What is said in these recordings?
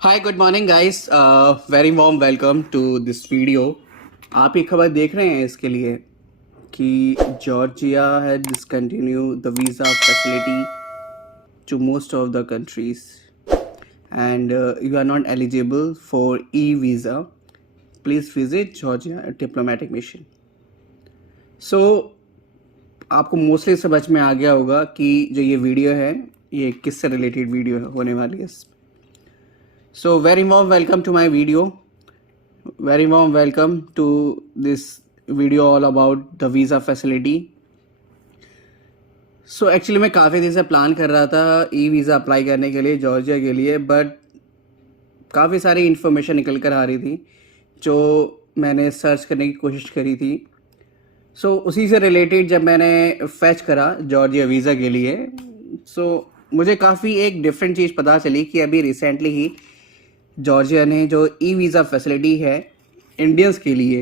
Hi good morning guys, very warm welcome to this video. आप ये खबर देख रहे हैं इसके लिए कि जॉर्जिया है discontinue the visa facility to most of the countries and you are not eligible for e visa. Please visit Georgia diplomatic mission. So आपको मोस्टली समझ में आ गया होगा कि जो ये वीडियो है ये किससे रिलेटेड वीडियो होने वाली है। So very warm welcome to my video. Very warm welcome to this video all about the visa facility. So actually मैं काफ़ी दिन से प्लान कर रहा था ई वीज़ा अप्लाई करने के लिए जॉर्जिया के लिए, बट काफ़ी सारी इन्फॉर्मेशन निकल कर आ रही थी जो मैंने सर्च करने की कोशिश करी थी। सो उसी से रिलेटेड जब मैंने फैच करा जॉर्जिया वीज़ा के लिए, मुझे काफ़ी एक डिफरेंट चीज़ पता चली कि अभी रिसेंटली ही जॉर्जिया ने जो ई वीज़ा फैसिलिटी है इंडियंस के लिए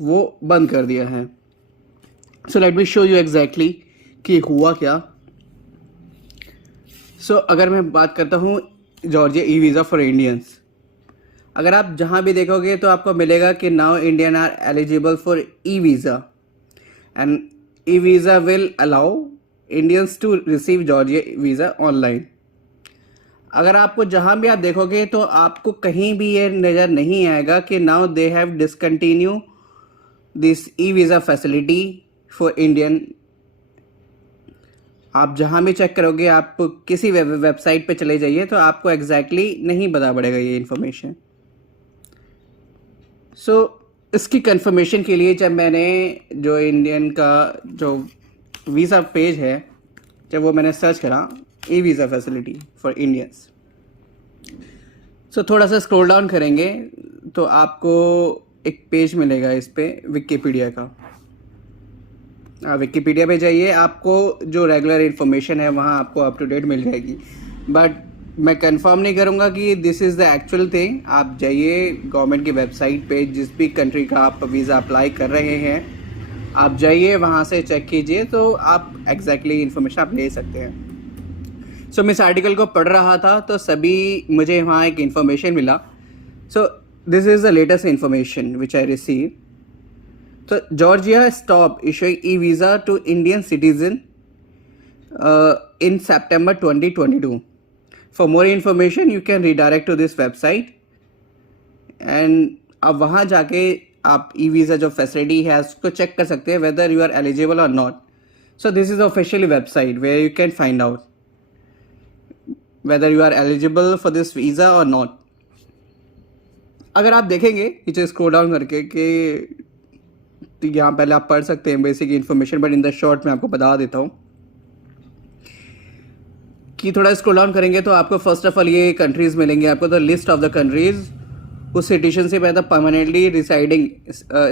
वो बंद कर दिया है। So let me show you exactly कि हुआ क्या। अगर मैं बात करता हूँ Georgia e visa for Indians, अगर आप जहाँ भी देखोगे तो आपको मिलेगा कि now Indian are eligible for e visa and e visa will allow Indians to receive Georgia visa online. अगर आपको जहाँ भी आप देखोगे तो आपको कहीं भी ये नज़र नहीं आएगा कि now they have discontinue this e visa facility for Indian. आप जहाँ भी चेक करोगे, आप किसी वेबसाइट पे चले जाइए तो आपको एग्जैक्टली नहीं बता पड़ेगा ये इन्फॉर्मेशन। इसकी कंफर्मेशन के लिए जब मैंने जो इंडियन का जो वीज़ा पेज है जब वो मैंने सर्च करा ई वीज़ा फैसिलिटी फॉर इंडियंस, थोड़ा सा स्क्रॉल डाउन करेंगे तो आपको एक पेज मिलेगा इस पे विकिपीडिया का। विकिपीडिया पे जाइए, आपको जो रेगुलर इन्फॉर्मेशन है वहाँ आपको अप टू डेट मिल जाएगी, बट मैं कंफर्म नहीं करूँगा कि this is the actual thing. आप जाइए गवर्नमेंट की वेबसाइट पे, जिस भी कंट्री का आप वीज़ा अप्लाई कर रहे हैं आप जाइए वहाँ से चेक कीजिए तो आप एग्जैक्टली इन्फॉर्मेशन आप ले सकते हैं। मैं इस आर्टिकल को पढ़ रहा था तो सभी मुझे वहाँ एक इन्फॉर्मेशन मिला। This is the latest information which I receive. Georgia stop issuing e visa to Indian citizen in September 2022। For more information you can redirect to this website and अब वहाँ जाके आप ई वीज़ा जो facility है उसको check कर सकते हैं whether you are eligible or not. This is officially website where you can find out whether you are eligible for this visa or not। अगर आप देखेंगे नीचे स्क्रॉल डाउन करके कि तो यहाँ पहले आप पढ़ सकते हैं basic information, but in the short मैं आपको बता देता हूँ कि थोड़ा स्क्रॉल डाउन करेंगे तो आपको फर्स्ट ऑफ ऑल ये कंट्रीज मिलेंगे आपको, the list of the countries उस सिटीजनशिप है the permanently residing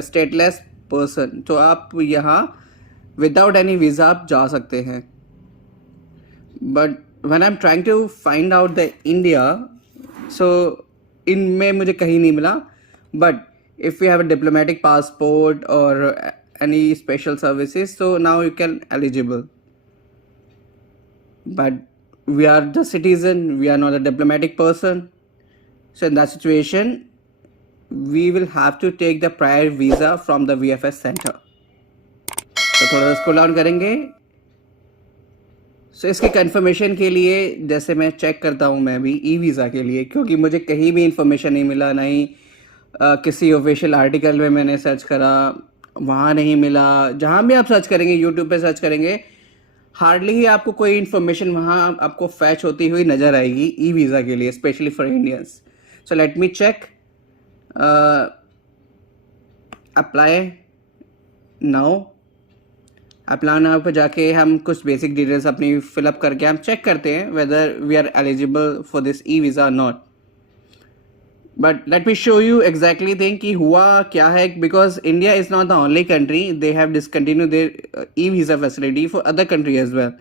stateless person. तो आप यहाँ विदाउट एनी वीज़ा आप जा सकते हैं, but when I'm trying to find out the India, इनमें मुझे कहीं नहीं मिला। But if you have a diplomatic passport or any special services, so now you can eligible, but we are the citizen, we are not a diplomatic person, so in that situation we will have to take the prior visa from the VFS center। तो थोड़ा सा scroll down करेंगे। इसकी confirmation के लिए जैसे मैं check करता हूँ मैं भी ई वीज़ा के लिए, क्योंकि मुझे कहीं भी इंफॉर्मेशन नहीं मिला, ना ही किसी ऑफिशियल आर्टिकल में मैंने सर्च करा वहाँ नहीं मिला। जहाँ भी आप सर्च करेंगे, यूट्यूब पे सर्च करेंगे, हार्डली ही आपको कोई इन्फॉर्मेशन वहाँ आपको फैच होती हुई नज़र आएगी ई वीज़ा के लिए, specially for Indians. Let me check apply now. Apply now पे जाके हम कुछ बेसिक डिटेल्स अपनी फिलअप करके हम चेक करते हैं whether we are eligible for this e visa और नॉट। But let me show you exactly thing कि हुआ क्या है, because India is not the only country, they have discontinue their e visa facility for other country as well.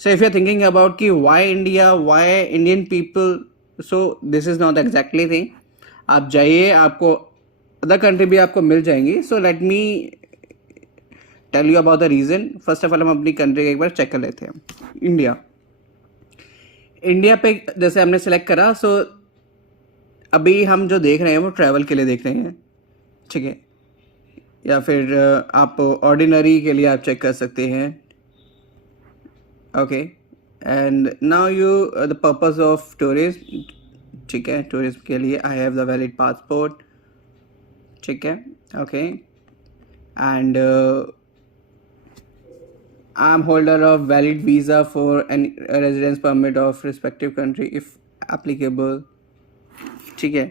If you are thinking about कि why India, why Indian people, this is not exactly thing. आप जाइए, आपको other country भी आपको मिल जाएंगी। Let me tell you about the reason. First of all हम अपनी कंट्री एक बार चेक कर लेते हैं। इंडिया पे जैसे हमने सेलेक्ट करा, अभी हम जो देख रहे हैं वो ट्रैवल के लिए देख रहे हैं, ठीक है, या फिर आप ऑर्डिनरी के लिए आप चेक कर सकते हैं. Okay, and now you the purpose of tourism, ठीक है, टूरिज्म के लिए I have the valid passport, ठीक है, okay, and I am holder of valid visa for an residence permit of respective country if applicable, ठीक है.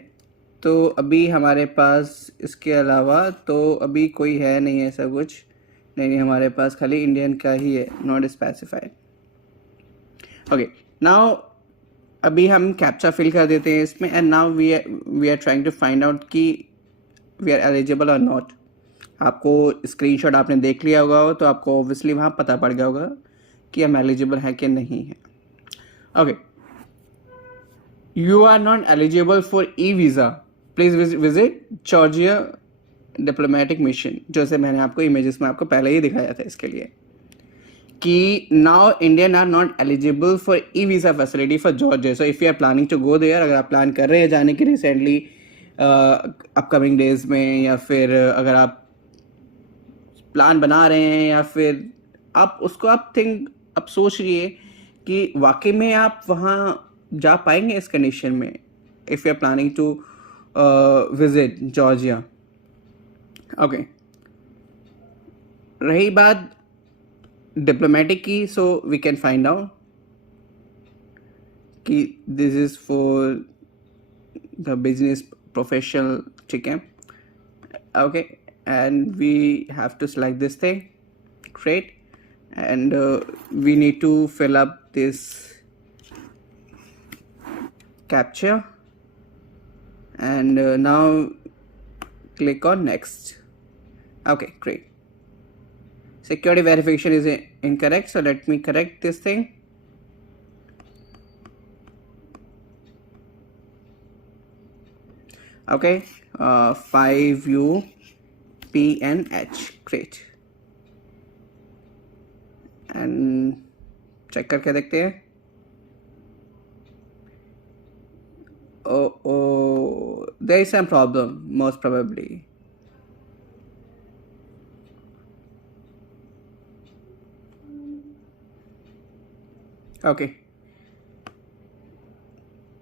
तो अभी हमारे पास इसके अलावा तो अभी कोई है नहीं ऐसा कुछ, नहीं, हमारे पास खाली इंडियन का ही है, नॉट स्पेसिफाइड. ओके, नाउ अभी हम कैप्चा फिल कर देते हैं इसमें, and now we are trying to find out कि we are eligible or not. आपको स्क्रीनशॉट आपने देख लिया होगा तो आपको ऑब्वियसली वहाँ पता पड़ गया होगा कि हम एलिजिबल हैं कि नहीं है. Okay, you are not eligible for e visa, please visit Georgia diplomatic mission, जैसे मैंने आपको इमेजेस में आपको पहले ही दिखाया था इसके लिए कि now Indian are not eligible for e visa facility for Georgia. So if you are planning to go there, अगर आप प्लान कर रहे हैं जाने की रिसेंटली अपकमिंग डेज में, या फिर अगर आप प्लान बना रहे हैं, या फिर आप उसको आप सोच रही कि वाकई में आप वहाँ जा पाएंगे इस कंडीशन में, if you are planning to visit Georgia. Okay, रही बात डिप्लोमेटिक की, so we can find out कि this is for the business professional, ठीक है, okay, and we have to select this thing, great, and we need to fill up this captcha, and now click on next. Okay, great. Security verification is incorrect, so let me correct this thing. Okay, 5U PNH, great, and check करके देखते हैं. Oh, there is some problem, most probably. Okay,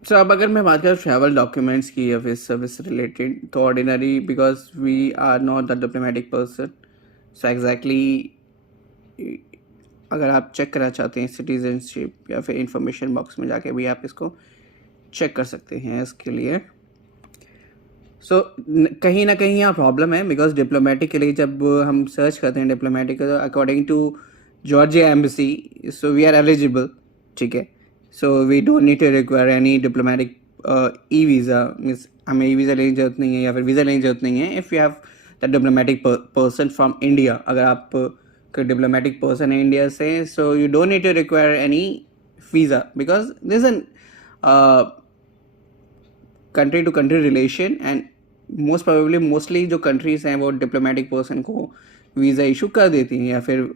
सो अब अगर मैं बात करूँ travel documents की या फिर सर्विस रिलेटेड, तो ordinary, because we are not the diplomatic person, so exactly अगर आप चेक करना चाहते हैं सिटीजनशिप, या फिर इंफॉर्मेशन बॉक्स में जाके भी आप इसको चेक कर सकते हैं इसके लिए. सो कहीं ना कहीं यहाँ प्रॉब्लम है, बिकॉज डिप्लोमेटिक के लिए जब हम सर्च करते हैं डिप्लोमेटिक, तो according to Georgia embassy, so we are eligible, ठीक है. So we don't need to require any diplomatic e visa, means हमें ई वीज़ा लेने की जरूरत नहीं है, या फिर वीज़ा लेने की जरूरत नहीं है if you have the diplomatic person from India. अगर आप कोई डिप्लोमेटिक पर्सन है इंडिया से, so you don't need to require any visa, because this an country to country relation, and mostly जो कंट्रीज़ हैं वो डिप्लोमेटिक पर्सन को visa issue कर देती हैं, या फिर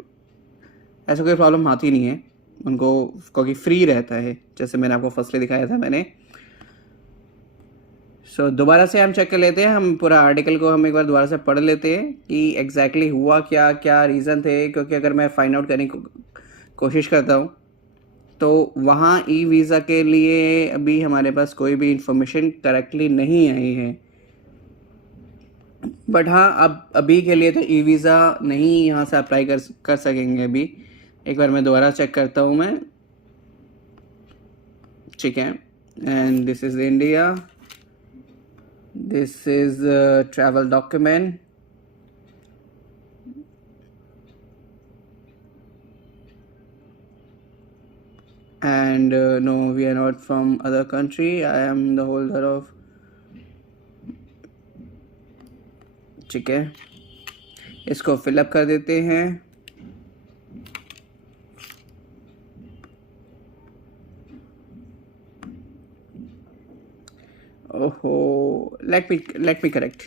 ऐसा कोई प्रॉब्लम आती नहीं है उनको, क्योंकि फ्री रहता है, जैसे मैंने आपको फर्स्टली दिखाया था मैंने. सो दोबारा से हम चेक कर लेते हैं, हम पूरा आर्टिकल को हम एक बार दोबारा से पढ़ लेते हैं कि एग्जैक्टली हुआ क्या क्या रीज़न थे, क्योंकि अगर मैं फाइंड आउट करने की कोशिश करता हूँ तो वहाँ ई वीज़ा के लिए अभी हमारे पास कोई भी इंफॉर्मेशन करेक्टली नहीं आई है. बट हाँ, अब अभी के लिए तो ई वीज़ा नहीं यहाँ से अप्लाई कर सकेंगे अभी. एक बार मैं दोबारा चेक करता हूँ मैं, ठीक है, and this is India, this is travel document, and no, we are not from other country, I am the holder of, ठीक है, इसको फिलअप कर देते हैं. ओहो, let me correct.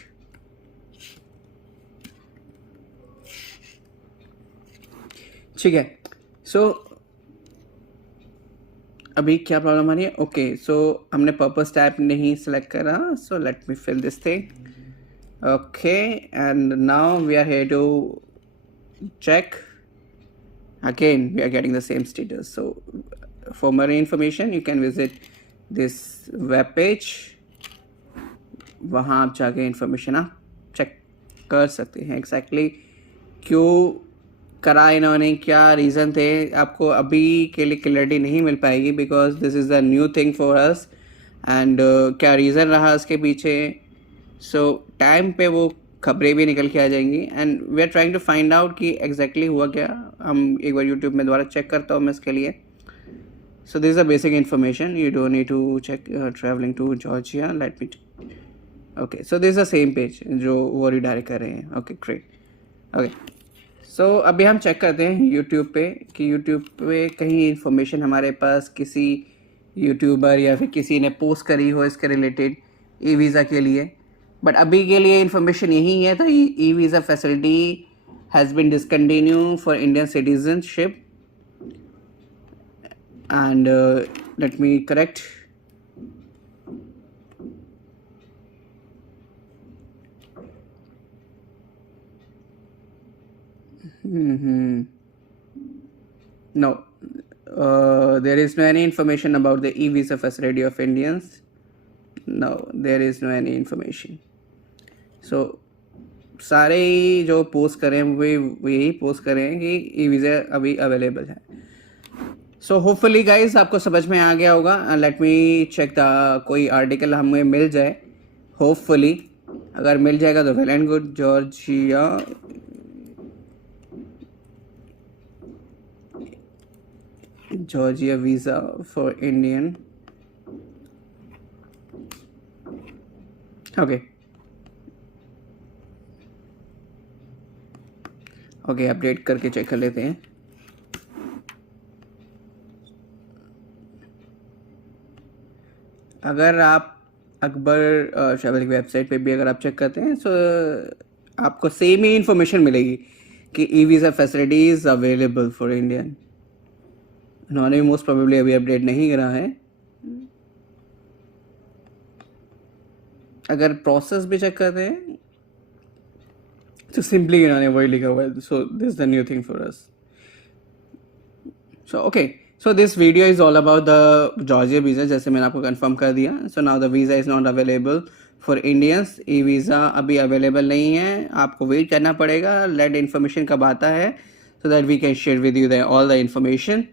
ठीक है, सो अभी क्या प्रॉब्लम आ रही है? ओके, सो हमने पर्पस टैब नहीं सेलेक्ट करा, so let me fill this thing. Okay, and now we are here to check. Again we are getting the same status. So for more information you can visit this web page. वहाँ आप जाके information आप check कर सकते हैं exactly क्यों करा इन्होंने, क्या रीज़न थे. आपको अभी के लिए क्लियरिटी नहीं मिल पाएगी because this is the new thing for us. And क्या रीज़न रहा उसके पीछे, सो टाइम पे वो खबरें भी निकल के आ जाएंगी. And we are trying to find out कि एग्जैक्टली हुआ क्या. हम एक बार यूट्यूब में दोबारा चेक करता हूँ मैं इसके लिए. So this is a basic information. You don't need to check travelling to Georgia. Let me okay, so this is the same page जो वो रिडायरेक्ट कर रहे हैं. Okay great. ओके, सो अभी हम चेक करते हैं यूट्यूब पे कि यूट्यूब पे कहीं इन्फॉर्मेशन हमारे पास किसी यूट्यूबर या फिर किसी ने पोस्ट करी हो इसके रिलेटेड ई वीज़ा के लिए. बट अभी के लिए इन्फॉर्मेशन यही है. तो e visa facility has been discontinue for Indian citizenship. And let me correct. No, there is no any information about the e-visa facility of Indians. No, there is no any information. So सारे ही जो post करें वो यही post करें कि e visa अभी available है. So hopefully guys आपको समझ में आ गया होगा. लेट मी चेक द कोई आर्टिकल हमें मिल जाए. होपफुली अगर मिल जाएगा तो well and good. Georgia visa for Indian. Okay okay, update करके चेक कर लेते हैं. अगर आप अकबर ट्रैवल की वेबसाइट पे भी अगर आप चेक करते हैं तो आपको सेम ही इंफॉर्मेशन मिलेगी कि e visa facilities available for Indian. उन्होंने मोस्ट प्रोबेबली अभी अपडेट नहीं करा है. अगर प्रोसेस भी चेक करते हैं तो सिंपली इन्होंने वही लिखा हुआ है. So this the new thing for us. So okay, so this video is all about the Georgia visa. जैसे मैंने आपको कंफर्म कर दिया. So now the visa is not available for Indians. E visa अभी अवेलेबल नहीं है, आपको wait करना पड़ेगा. लेट इन्फॉर्मेशन कब आता है so that we can share with you the all the information.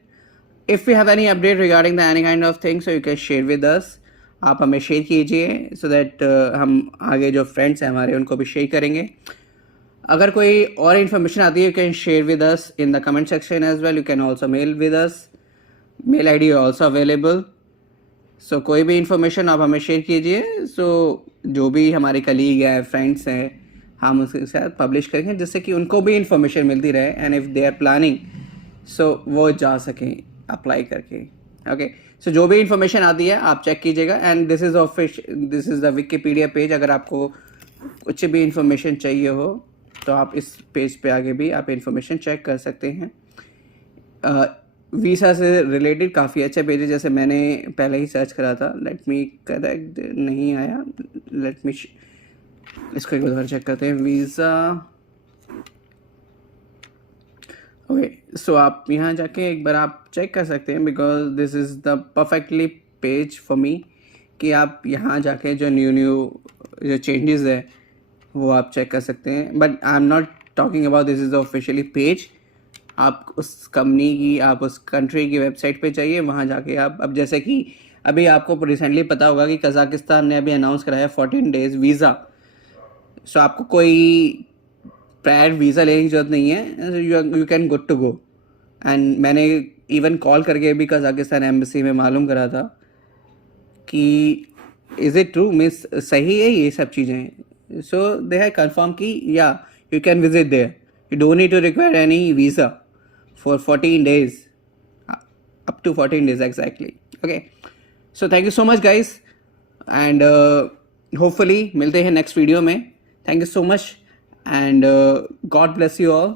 If you have any update regarding the any kind of thing so you can share with us. आप हमें share कीजिए so that हम आगे जो friends हैं हमारे उनको भी शेयर करेंगे. अगर कोई और इन्फॉर्मेशन आती है you can share with us in the comment section as well. You can also mail with us. Mail I D also available. So कोई भी इन्फॉर्मेशन आप हमें शेयर कीजिए. सो जो भी हमारे कलीग हैं फ्रेंड्स हैं हम उसके साथ पब्लिश करेंगे जिससे कि उनको भी इन्फॉर्मेशन मिलती रहे. And if they are planning so वो जा सकें अप्लाई करके. ओके, सो जो भी इन्फॉर्मेशन आती है आप चेक कीजिएगा. And this is the Wikipedia page. अगर आपको कुछ भी इन्फॉर्मेशन चाहिए हो तो आप इस पेज पे आगे भी आप इन्फॉर्मेशन चेक कर सकते हैं. वीज़ा से रिलेटेड काफ़ी अच्छा पेज है. जैसे मैंने पहले ही सर्च करा था. लेट मी करेक्ट, नहीं आया. लेट मी इसको एक बार चेक करते हैं. वीज़ा ओके, सो आप यहाँ जाके एक बार आप चेक कर सकते हैं because this is the perfectly page for me कि आप यहाँ जाके जो जो चेंजेस है वो आप चेक कर सकते हैं. But I am not talking about this is the officially page. आप उस कंपनी की आप उस कंट्री की वेबसाइट पे जाइए. वहाँ जाके आप अब जैसे कि अभी आपको रिसेंटली पता होगा कि कज़ाकिस्तान ने अभी अनाउंस कराया 14 डेज़ वीज़ा. सो आपको कोई प्रायर वीज़ा लेने की जरूरत नहीं है. You can good to go. And मैंने इवन कॉल करके भी कज़ाकिस्तान एम्बेसी में मालूम करा था कि इज़ इट ट्रू मिस सही है ये सब चीज़ें. सो दे हैव कंफर्म कि या you can visit there. You don't need to require any visa for 14 days, up to 14 days exactly. Okay, so thank you so much guys and hopefully मिलते हैं next video में. Thank you so much and God bless you all.